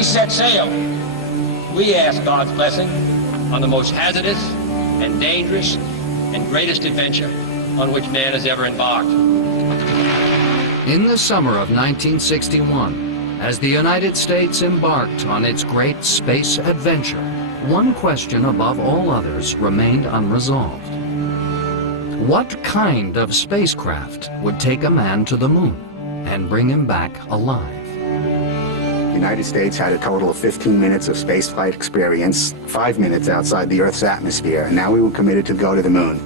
we set sail, we ask God's blessing on the most hazardous and dangerous and greatest adventure on which man has ever embarked. In the summer of 1961, as the United States embarked on its great space adventure, one question above all others remained unresolved. What kind of spacecraft would take a man to the moon and bring him back alive? The United States had a total of 15 minutes of spaceflight experience, 5 minutes outside the Earth's atmosphere, and now we were committed to go to the moon.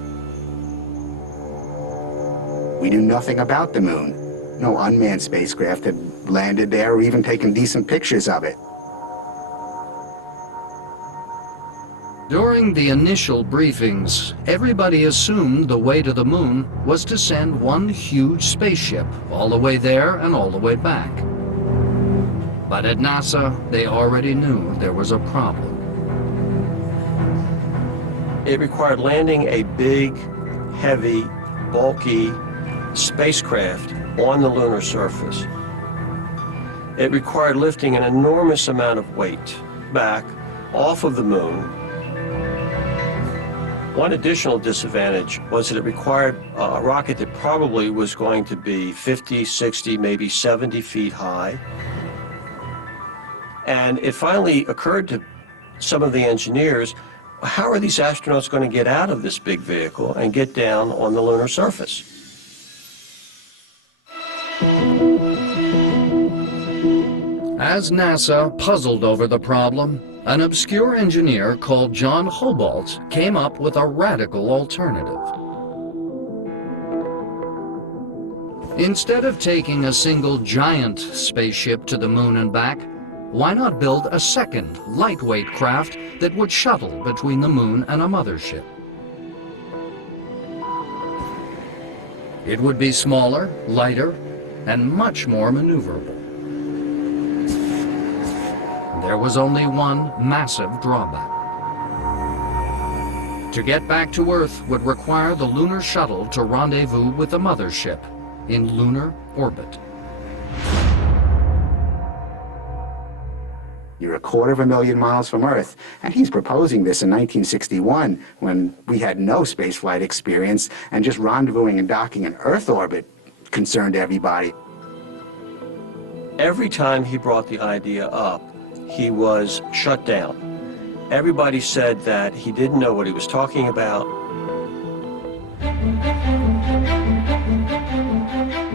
We knew nothing about the moon. No unmanned spacecraft had landed there or even taken decent pictures of it. During the initial briefings, everybody assumed the way to the moon was to send one huge spaceship all the way there and all the way back. But at NASA, they already knew there was a problem. It required landing a big, heavy, bulky spacecraft on the lunar surface. It required lifting an enormous amount of weight back off of the moon. One additional disadvantage was that it required a rocket that probably was going to be 50, 60, maybe 70 feet high. And it finally occurred to some of the engineers, how are these astronauts going to get out of this big vehicle and get down on the lunar surface? As NASA puzzled over the problem, an obscure engineer called John Hobalt came up with a radical alternative. Instead of taking a single giant spaceship to the moon and back, why not build a second, lightweight craft that would shuttle between the moon and a mothership? It would be smaller, lighter, and much more maneuverable. There was only one massive drawback. To get back to Earth would require the lunar shuttle to rendezvous with the mothership in lunar orbit. You're 250,000 miles from Earth, and he's proposing this in 1961 when we had no spaceflight experience, and just rendezvousing and docking in Earth orbit concerned everybody. Every time he brought the idea up, he was shut down. Everybody said that he didn't know what he was talking about.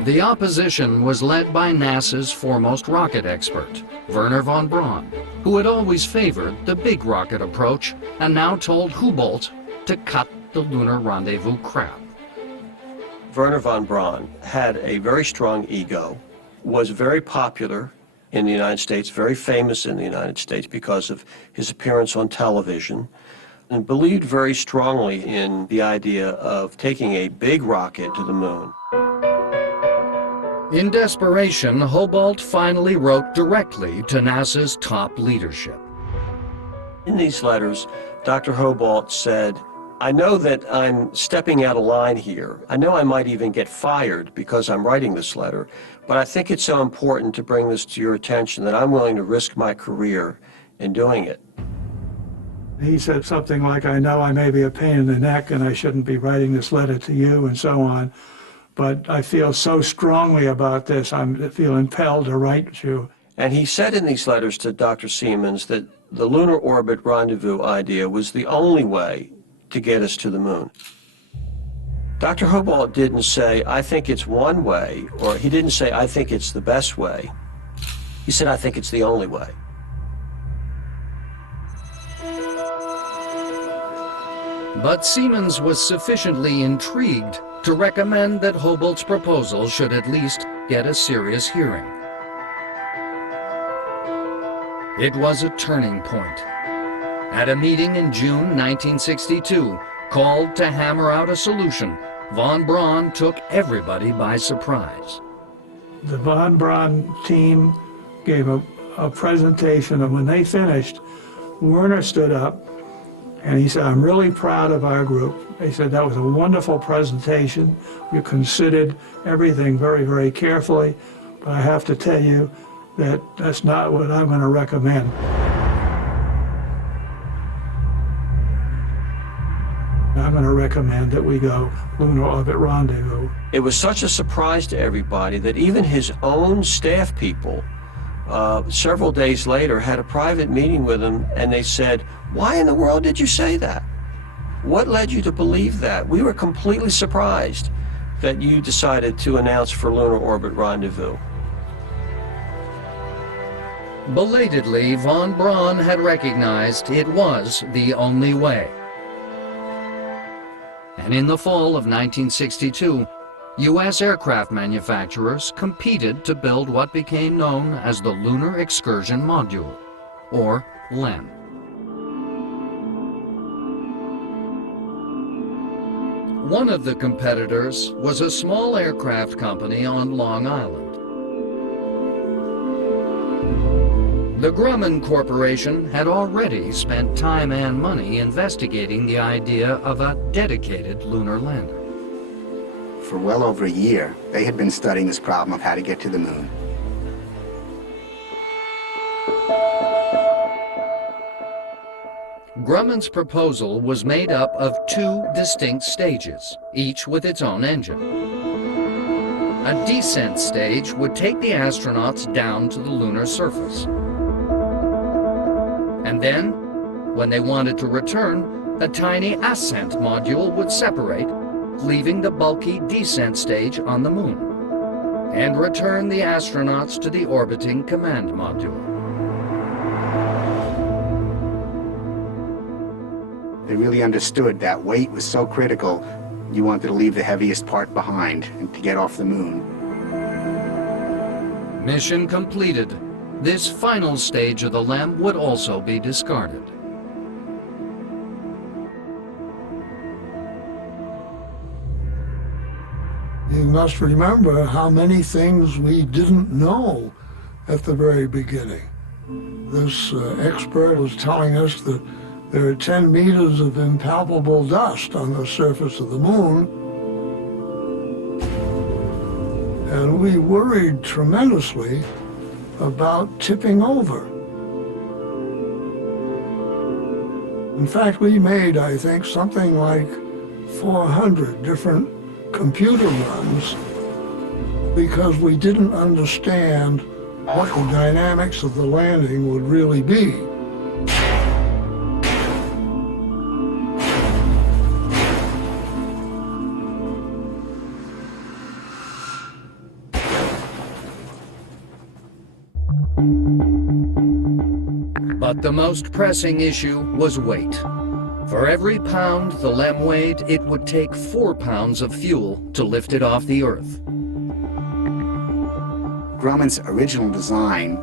The opposition was led by NASA's foremost rocket expert, Wernher von Braun, who had always favored the big rocket approach and now told Hobalt to cut the lunar rendezvous crap. Wernher von Braun had a very strong ego, was very popular in the United States, very famous in the United States because of his appearance on television, and believed very strongly in the idea of taking a big rocket to the moon. In desperation, Hobalt finally wrote directly to NASA's top leadership. In these letters, Dr. Hobalt said, I know that I'm stepping out of line here. I know I might even get fired because I'm writing this letter, but I think it's so important to bring this to your attention that I'm willing to risk my career in doing it. He said something like, I know I may be a pain in the neck and I shouldn't be writing this letter to you and so on, but I feel so strongly about this, I feel impelled to write you. And he said in these letters to Dr. Siemens that the lunar orbit rendezvous idea was the only way to get us to the moon. Dr. Hobalt didn't say, I think it's one way, or he didn't say, I think it's the best way. He said, I think it's the only way. But Siemens was sufficiently intrigued to recommend that Hobalt's proposal should at least get a serious hearing. It was a turning point. At a meeting in June 1962, called to hammer out a solution, von Braun took everybody by surprise. The von Braun team gave a presentation, and when they finished, Werner stood up and he said, I'm really proud of our group. He said, that was a wonderful presentation. We considered everything very, very carefully, but I have to tell you that's not what I'm going to recommend. I'm going to recommend that we go lunar orbit rendezvous. It was such a surprise to everybody that even his own staff people, several days later, had a private meeting with him, and they said, "Why in the world did you say that? What led you to believe that? We were completely surprised that you decided to announce for lunar orbit rendezvous." Belatedly, von Braun had recognized it was the only way. And in the fall of 1962, U.S. aircraft manufacturers competed to build what became known as the Lunar Excursion Module, or LEM. One of the competitors was a small aircraft company on Long Island. The Grumman Corporation had already spent time and money investigating the idea of a dedicated lunar lander. For well over a year, they had been studying this problem of how to get to the moon. Grumman's proposal was made up of two distinct stages, each with its own engine. A descent stage would take the astronauts down to the lunar surface. And then, when they wanted to return, a tiny ascent module would separate, leaving the bulky descent stage on the moon, and return the astronauts to the orbiting command module. They really understood that weight was so critical, you wanted to leave the heaviest part behind and to get off the moon. Mission completed. This final stage of the LEM would also be discarded. You must remember how many things we didn't know at the very beginning. This expert was telling us that there are 10 meters of impalpable dust on the surface of the moon. And we worried tremendously about tipping over. In fact, we made, I think, something like 400 different computer runs because we didn't understand what the dynamics of the landing would really be. But the most pressing issue was weight. For every pound the LEM weighed, it would take 4 pounds of fuel to lift it off the Earth. Grumman's original design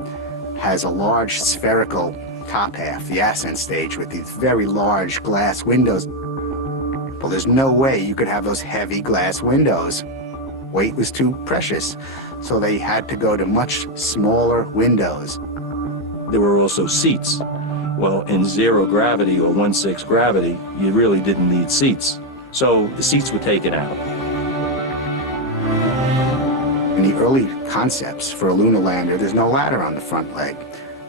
has a large spherical top half, the ascent stage, with these very large glass windows. Well, there's no way you could have those heavy glass windows. Weight was too precious, so they had to go to much smaller windows. There were also seats. Well, in 0 gravity or 1/6 gravity, you really didn't need seats. So the seats were taken out. In the early concepts for a lunar lander, there's no ladder on the front leg.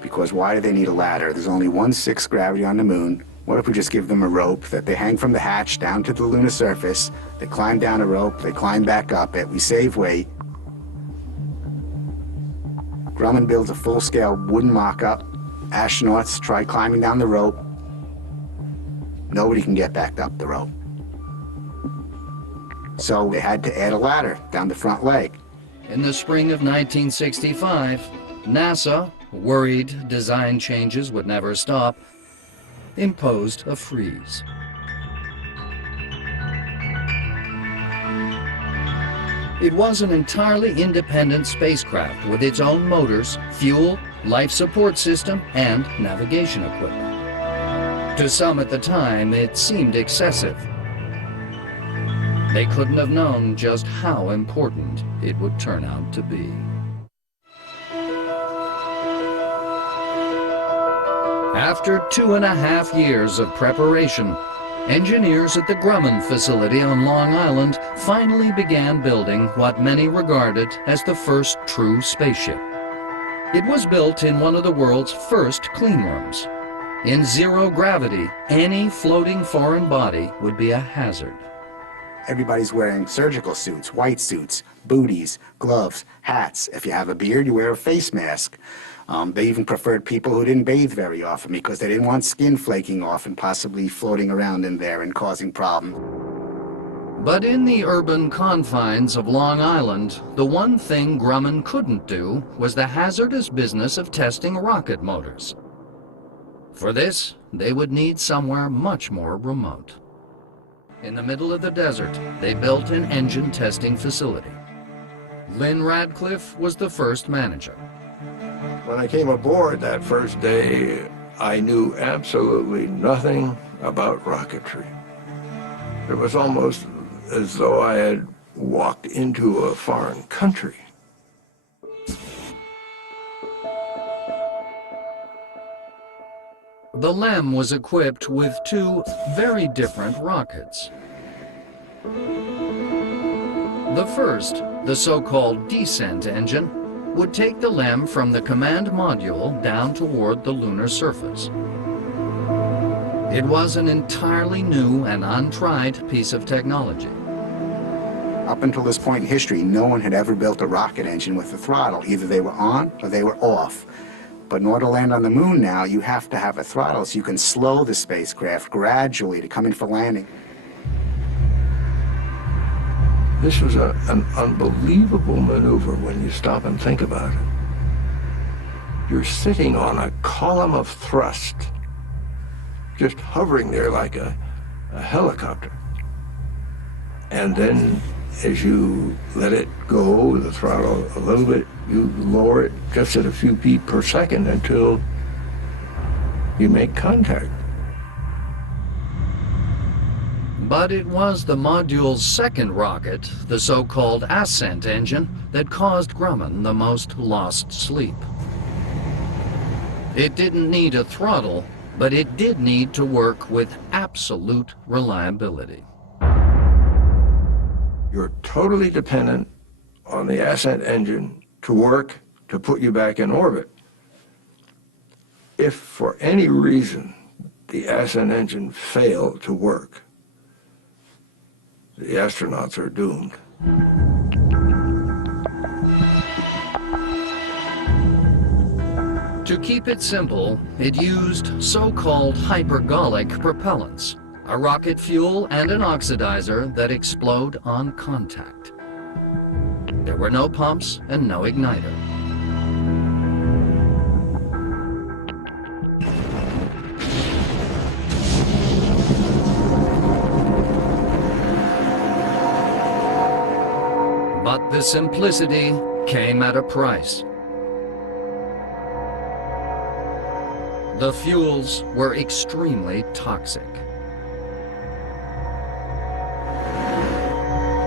Because why do they need a ladder? There's only 1/6 gravity on the moon. What if we just give them a rope that they hang from the hatch down to the lunar surface? They climb down a rope, they climb back up it, we save weight. Grumman builds a full-scale wooden mock-up. Astronauts try climbing down the rope. Nobody can get back up the rope. So they had to add a ladder down the front leg. In the spring of 1965, NASA, worried design changes would never stop, imposed a freeze. It was an entirely independent spacecraft with its own motors, fuel, life support system, and navigation equipment. To some at the time, it seemed excessive. They couldn't have known just how important it would turn out to be. After 2.5 years of preparation, engineers at the Grumman facility on Long Island finally began building what many regarded as the first true spaceship. It was built in one of the world's first clean rooms. In zero gravity, any floating foreign body would be a hazard. Everybody's wearing surgical suits, white suits, booties, gloves, hats. If you have a beard, you wear a face mask. They even preferred people who didn't bathe very often because they didn't want skin flaking off and possibly floating around in there and causing problems. But in the urban confines of Long Island, the one thing Grumman couldn't do was the hazardous business of testing rocket motors. For this, they would need somewhere much more remote. In the middle of the desert, they built an engine testing facility. Lynn Radcliffe was the first manager. When I came aboard that first day, I knew absolutely nothing about rocketry. It was almost as though I had walked into a foreign country. The LEM was equipped with two very different rockets. The first, the so-called descent engine, would take the LEM from the command module down toward the lunar surface. It was an entirely new and untried piece of technology. Up until this point in history, no one had ever built a rocket engine with a throttle. Either they were on or they were off. But in order to land on the moon now, you have to have a throttle so you can slow the spacecraft gradually to come in for landing. This was an unbelievable maneuver when you stop and think about it. You're sitting on a column of thrust, just hovering there like a helicopter. And then as you let it go, the throttle a little bit, you lower it just at a few feet per second until you make contact. But it was the module's second rocket, the so-called ascent engine, that caused Grumman the most lost sleep. It didn't need a throttle, but it did need to work with absolute reliability. You're totally dependent on the ascent engine to work to put you back in orbit. If for any reason the ascent engine failed to work, the astronauts are doomed. To keep it simple, it used so-called hypergolic propellants, a rocket fuel and an oxidizer that explode on contact. There were no pumps and no igniter. But the simplicity came at a price. The fuels were extremely toxic.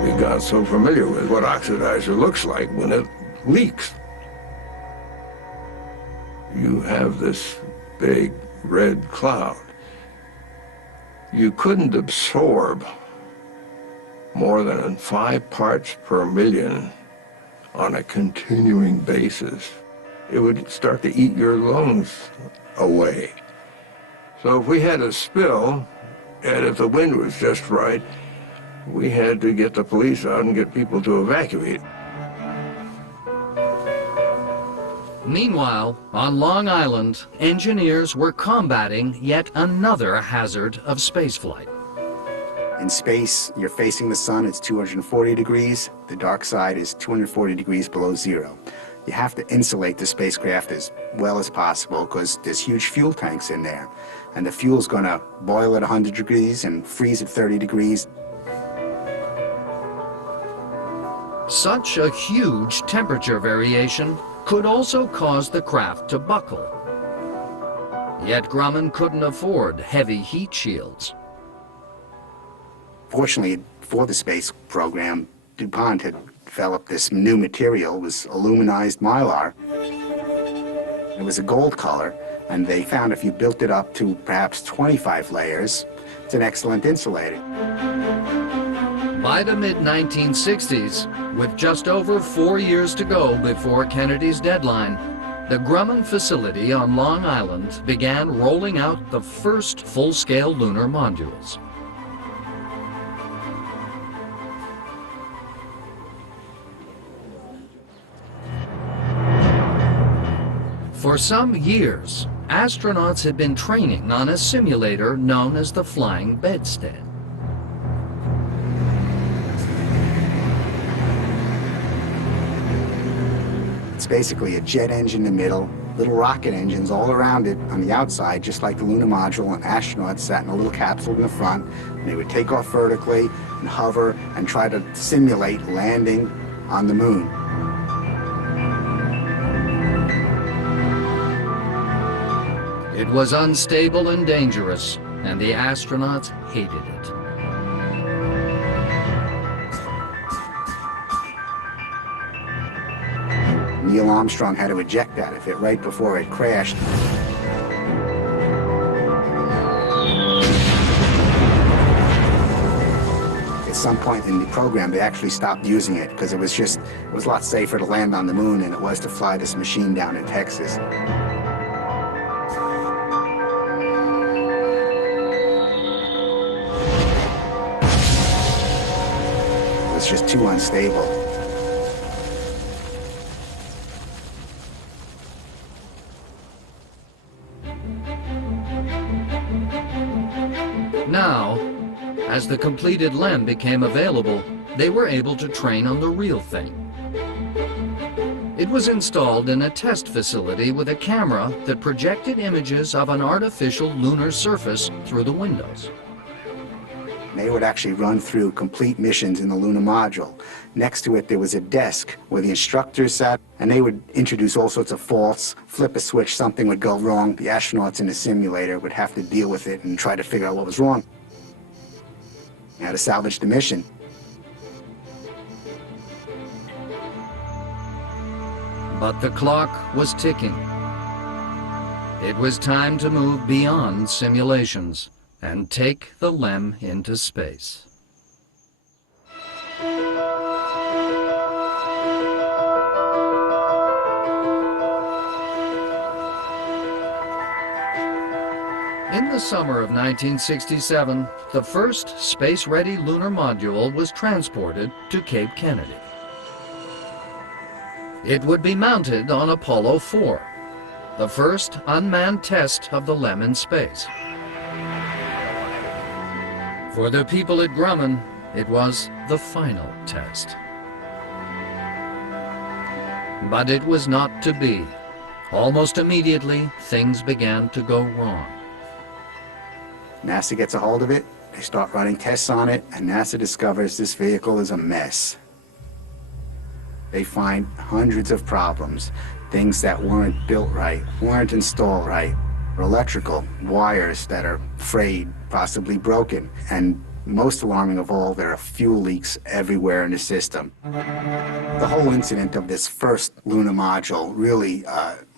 We got so familiar with what oxidizer looks like when it leaks. You have this big red cloud. You couldn't absorb more than 5 parts per million on a continuing basis. It would start to eat your lungs away. So if we had a spill, and if the wind was just right, we had to get the police out and get people to evacuate. Meanwhile, on Long Island, engineers were combating yet another hazard of spaceflight. In space, you're facing the sun, it's 240 degrees. The dark side is 240 degrees below zero. You have to insulate the spacecraft as well as possible because there's huge fuel tanks in there. And the fuel's going to boil at 100 degrees and freeze at 30 degrees. Such a huge temperature variation could also cause the craft to buckle. Yet Grumman couldn't afford heavy heat shields. Fortunately, for the space program, DuPont had developed this new material. It was aluminized mylar. It was a gold color, and they found if you built it up to perhaps 25 layers, it's an excellent insulator. By the mid-1960s, with just over 4 years to go before Kennedy's deadline, the Grumman facility on Long Island began rolling out the first full-scale lunar modules. For some years, astronauts had been training on a simulator known as the flying bedstead. It's basically a jet engine in the middle, little rocket engines all around it on the outside, just like the lunar module, and astronauts sat in a little capsule in the front. And they would take off vertically and hover and try to simulate landing on the moon. It was unstable and dangerous, and the astronauts hated it. Neil Armstrong had to eject out of it right before it crashed. At some point in the program, they actually stopped using it because it was a lot safer to land on the moon than it was to fly this machine down in Texas. It was just too unstable. Now, as the completed LEM became available, they were able to train on the real thing. It was installed in a test facility with a camera that projected images of an artificial lunar surface through the windows. They would actually run through complete missions in the lunar module. Next to it, there was a desk where the instructors sat, and they would introduce all sorts of faults, flip a switch, something would go wrong. The astronauts in the simulator would have to deal with it and try to figure out what was wrong, how to salvage the mission. But the clock was ticking. It was time to move beyond simulations and take the LEM into space. In the summer of 1967, the first space-ready lunar module was transported to Cape Kennedy. It would be mounted on Apollo 4, the first unmanned test of the LEM in space. For the people at Grumman, it was the final test. But it was not to be. Almost immediately, things began to go wrong. NASA gets a hold of it, they start running tests on it, and NASA discovers this vehicle is a mess. They find hundreds of problems, things that weren't built right, weren't installed right, or electrical wires that are frayed, possibly broken, and most alarming of all, there are fuel leaks everywhere in the system. The whole incident of this first lunar module really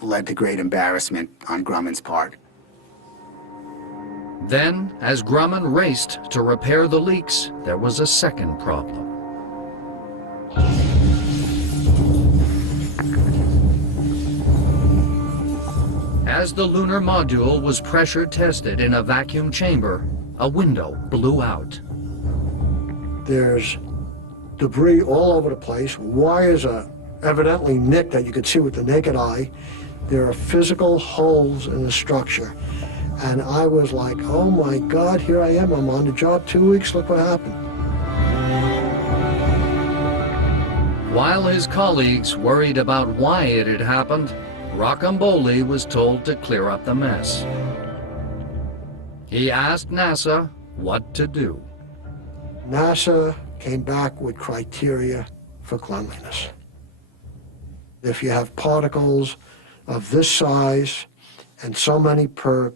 led to great embarrassment on Grumman's part. Then, as Grumman raced to repair the leaks, there was a second problem. As the lunar module was pressure tested in a vacuum chamber, a window blew out. There's debris all over the place. Wires are evidently nicked that you could see with the naked eye. There are physical holes in the structure. And I was like, oh my God, here I am. I'm on the job 2 weeks. Look what happened. While his colleagues worried about why it had happened, Rocambole was told to clear up the mess. He asked NASA what to do. NASA came back with criteria for cleanliness. If you have particles of this size and so many per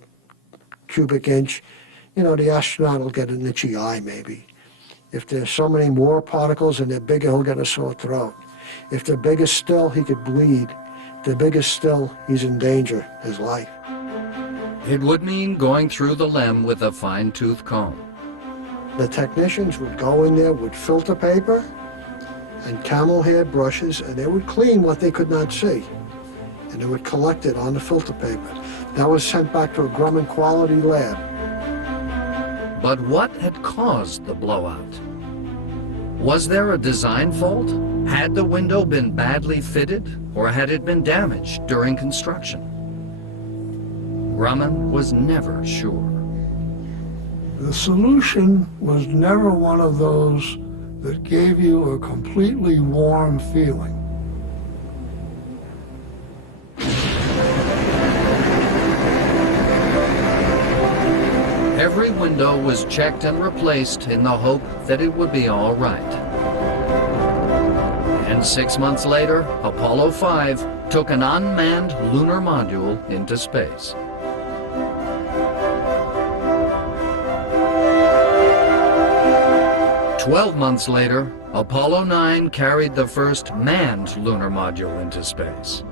cubic inch, you know, the astronaut will get an itchy eye maybe. If there's so many more particles and they're bigger, he'll get a sore throat. If they're bigger still, he could bleed. If they're bigger still, he's in danger, his life. It would mean going through the LEM with a fine-tooth comb. The technicians would go in there with filter paper and camel hair brushes, and they would clean what they could not see. and it would collect it on the filter paper. That was sent back to a Grumman quality lab. But what had caused the blowout? Was there a design fault? Had the window been badly fitted, or had it been damaged during construction? Grumman was never sure. The solution was never one of those that gave you a completely warm feeling. Every window was checked and replaced in the hope that it would be all right. And 6 months later, Apollo 5 took an unmanned lunar module into space. "12 months later, Apollo 9 carried the first manned lunar module into space.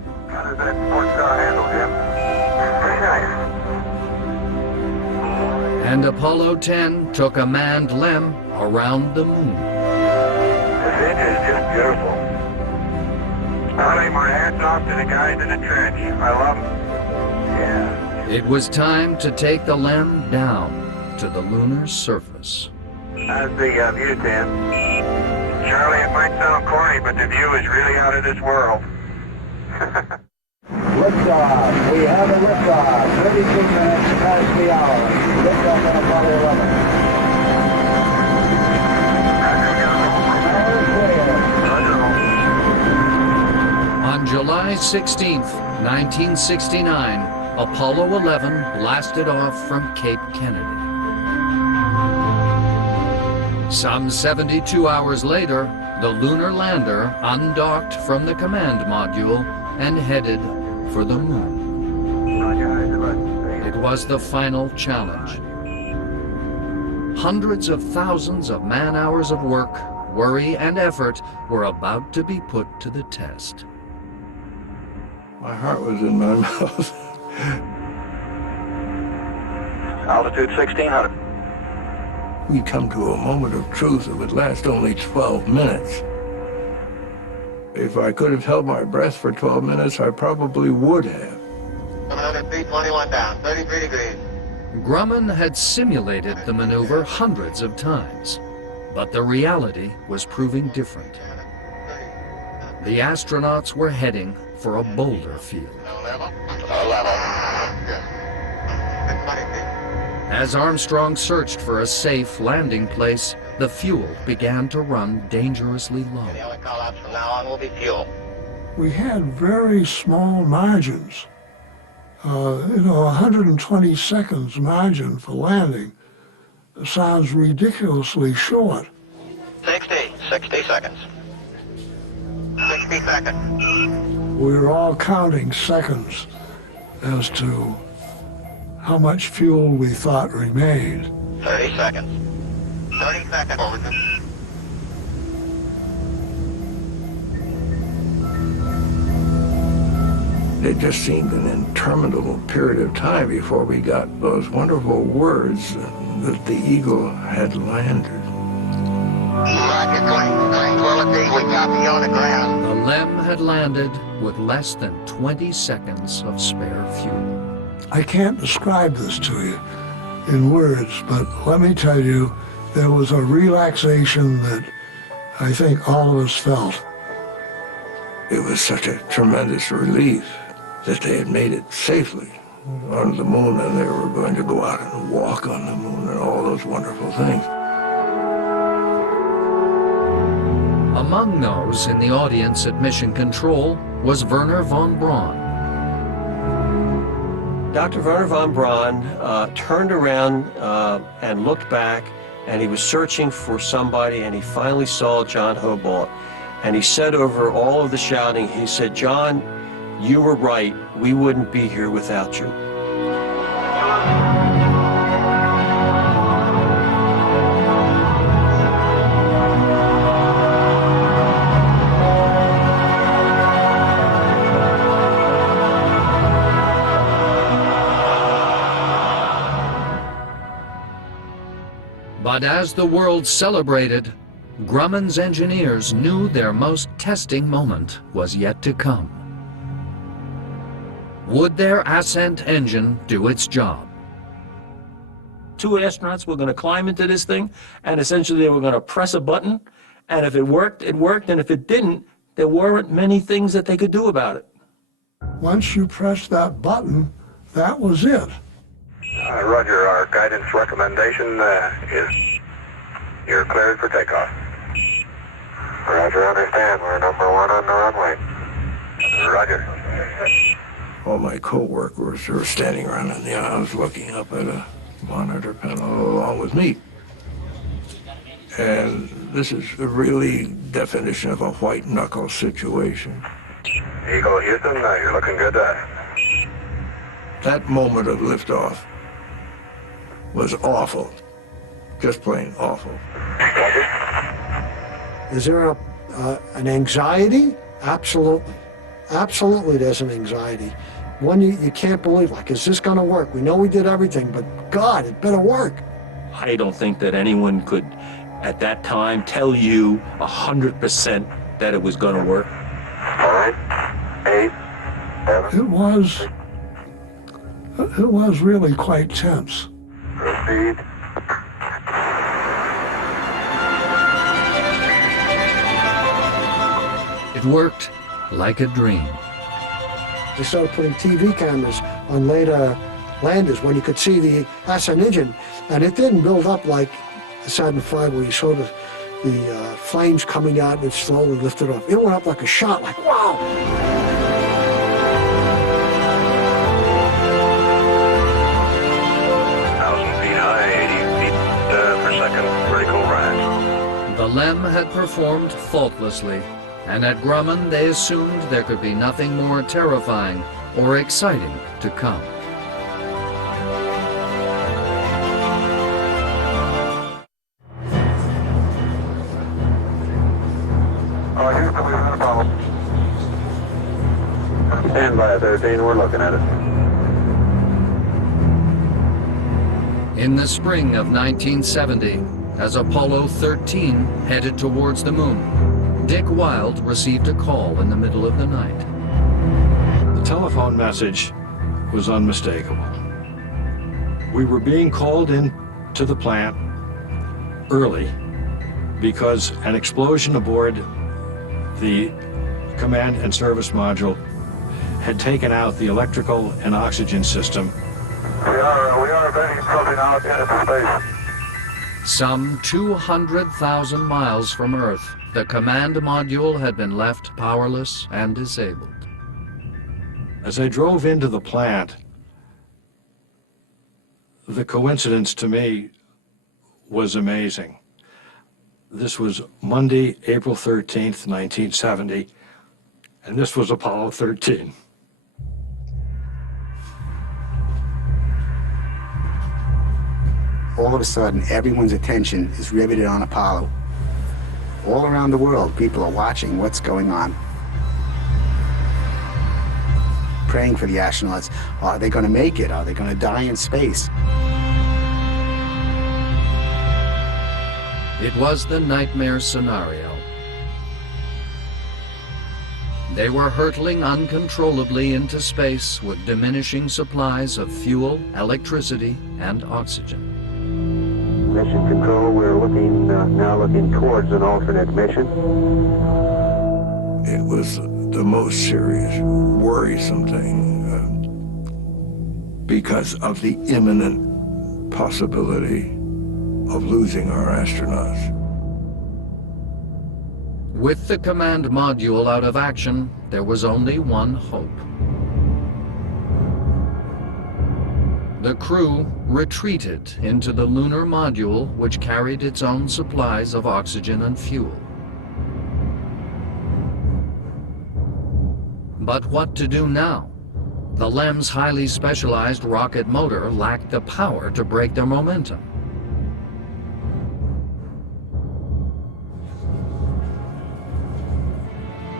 And Apollo 10 took a manned LEM around the moon. This engine is just beautiful. I lay my hats off to the guys in the trench. I love them. Yeah. It was time to take the LEM down to the lunar surface. How's the view, Tim? Charlie, it might sound corny, but the view is really out of this world. Liftoff. We have a liftoff. 32 minutes past the hour. Liftoff on Apollo 11. On July 16th, 1969, Apollo 11 blasted off from Cape Kennedy. Some 72 hours later, the lunar lander undocked from the command module and headed for the moon. It was the final challenge. Hundreds of thousands of man-hours of work, worry, and effort were about to be put to the test. My heart was in my mouth. Altitude 1600. We'd come to a moment of truth that would last only 12 minutes. If I could have held my breath for 12 minutes, I probably would have. 21 down, 33 degrees. Grumman had simulated the maneuver hundreds of times, but the reality was proving different. The astronauts were heading for a boulder field. As Armstrong searched for a safe landing place, the fuel began to run dangerously low. The only call-outs from now on will be fuel. We had very small margins. 120 seconds margin for landing sounds ridiculously short. 60 seconds. 60 seconds. We were all counting seconds as to how much fuel we thought remained. 30 seconds. 30 seconds. It just seemed an interminable period of time before we got those wonderful words that the Eagle had landed. Roger, tranquility, we copy on the ground. The LEM had landed with less than 20 seconds of spare fuel. I can't describe this to you in words, but let me tell you, there was a relaxation that I think all of us felt. It was such a tremendous relief that they had made it safely on the moon, and they were going to go out and walk on the moon and all those wonderful things. Among those in the audience at Mission Control was Wernher von Braun. Dr. Wernher von Braun turned around and looked back, and he was searching for somebody, and he finally saw John Hobart. And he said over all of the shouting, he said, "John, you were right. We wouldn't be here without you." But as the world celebrated, Grumman's engineers knew their most testing moment was yet to come. Would their ascent engine do its job? 2 astronauts were going to climb into this thing, and essentially they were going to press a button, and if it worked, it worked, and if it didn't, there weren't many things that they could do about it. Once you pressed that button, that was it. Roger, our guidance recommendation is you're cleared for takeoff. Roger, understand. We're number 1 on the runway. Roger. All my co-workers were standing around in the aisles looking up at a monitor panel along with me. And this is the really definition of a white knuckle situation. Eagle Houston, you're looking good. That moment of liftoff was awful. Just plain awful. Is there an anxiety? Absolutely. Absolutely there's an anxiety. One you can't believe, like, is this going to work? We know we did everything, but God, it better work. I don't think that anyone could, at that time, tell you 100% that it was going to work. 9, 8, 7. It was really quite tense. Proceed. It worked like a dream. They started putting TV cameras on later landers when you could see the ascent engine, and it didn't build up like the Saturn V where you saw the flames coming out and it slowly lifted off. It went up like a shot, like, wow! 1,000 feet high, 80 feet per second, vertical rise. The LEM had performed faultlessly, and at Grumman they assumed there could be nothing more terrifying or exciting to come. Houston, we've got a problem. Stand by 13, we're looking at it. In the spring of 1970, as Apollo 13 headed towards the moon, Dick Wilde received a call in the middle of the night. The telephone message was unmistakable. We were being called in to the plant early because an explosion aboard the command and service module had taken out the electrical and oxygen system. We are ready, closing out into space. Some 200,000 miles from Earth, the command module had been left powerless and disabled. As I drove into the plant, the coincidence to me was amazing. This was Monday, April 13th, 1970, and this was Apollo 13. All of a sudden, everyone's attention is riveted on Apollo. All around the world, people are watching what's going on. Praying for the astronauts. Are they going to make it? Are they going to die in space? It was the nightmare scenario. They were hurtling uncontrollably into space with diminishing supplies of fuel, electricity, and oxygen. Mission control, we're looking now looking towards an alternate mission. It was the most serious, worrisome thing because of the imminent possibility of losing our astronauts. With the command module out of action, there was only one hope. The crew retreated into the lunar module, which carried its own supplies of oxygen and fuel. But what to do now? The LEM's highly specialized rocket motor lacked the power to break their momentum.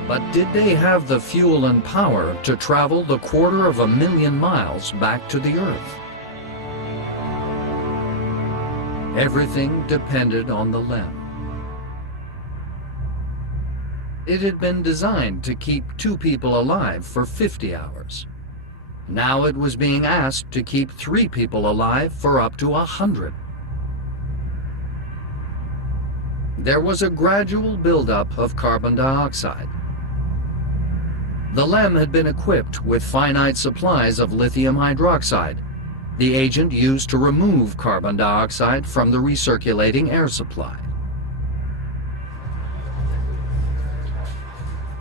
But did they have the fuel and power to travel the 250,000 miles back to the Earth? Everything depended on the LEM. It had been designed to keep 2 people alive for 50 hours. Now it was being asked to keep 3 people alive for up to 100. There was a gradual buildup of carbon dioxide. The LEM had been equipped with finite supplies of lithium hydroxide, the agent used to remove carbon dioxide from the recirculating air supply.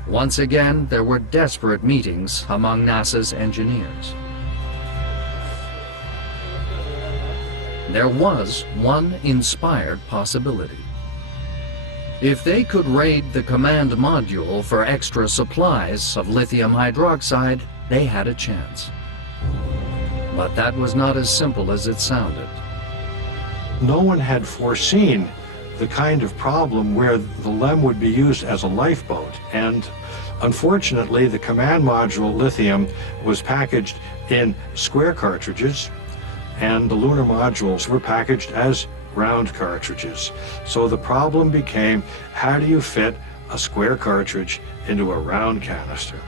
Once again, there were desperate meetings among NASA's engineers. There was one inspired possibility. If they could raid the command module for extra supplies of lithium hydroxide, they had a chance. But that was not as simple as it sounded. No one had foreseen the kind of problem where the LEM would be used as a lifeboat. And unfortunately, the command module lithium was packaged in square cartridges, and the lunar modules were packaged as round cartridges. So the problem became, how do you fit a square cartridge into a round canister?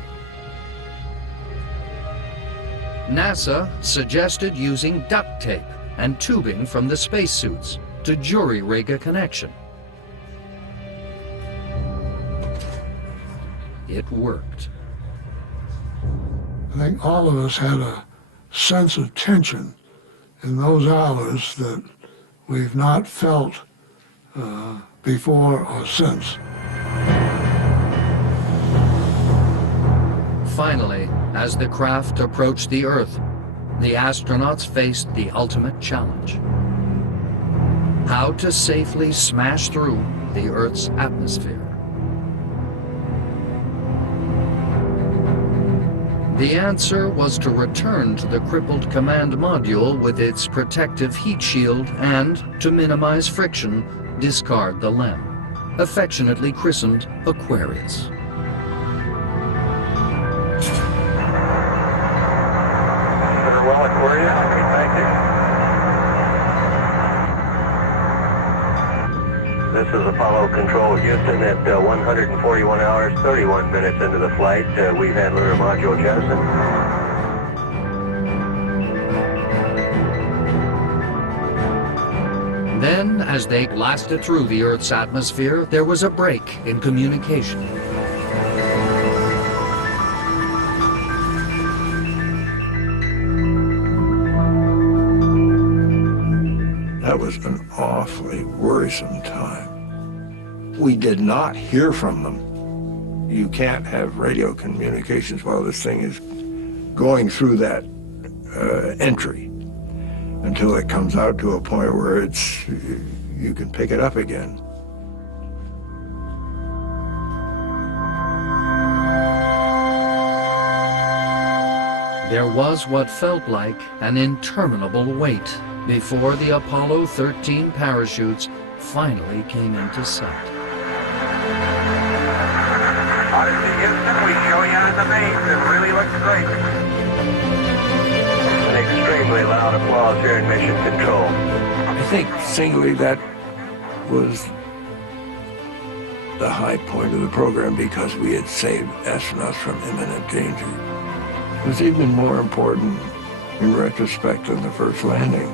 NASA suggested using duct tape and tubing from the spacesuits to jury-rig a connection. It worked. I think all of us had a sense of tension in those hours that we've not felt before or since. Finally, as the craft approached the Earth, the astronauts faced the ultimate challenge: how to safely smash through the Earth's atmosphere. The answer was to return to the crippled command module with its protective heat shield and, to minimize friction, discard the LEM, affectionately christened Aquarius. Very well, Aquarius. Thank you. This is Apollo Control Houston at 141 hours, 31 minutes into the flight. We've had lunar module jettison. Then, as they blasted through the Earth's atmosphere, there was a break in communication. That was an awfully worrisome time. We did not hear from them. You can't have radio communications while this thing is going through that entry until it comes out to a point where you can pick it up again. There was what felt like an interminable wait before the Apollo 13 parachutes finally came into sight. Odyssey Houston, we show you on the mains. It really looks great. An extremely loud applause here in Mission Control. I think singly that was the high point of the program because we had saved astronauts from imminent danger. It was even more important in retrospect than the first landing.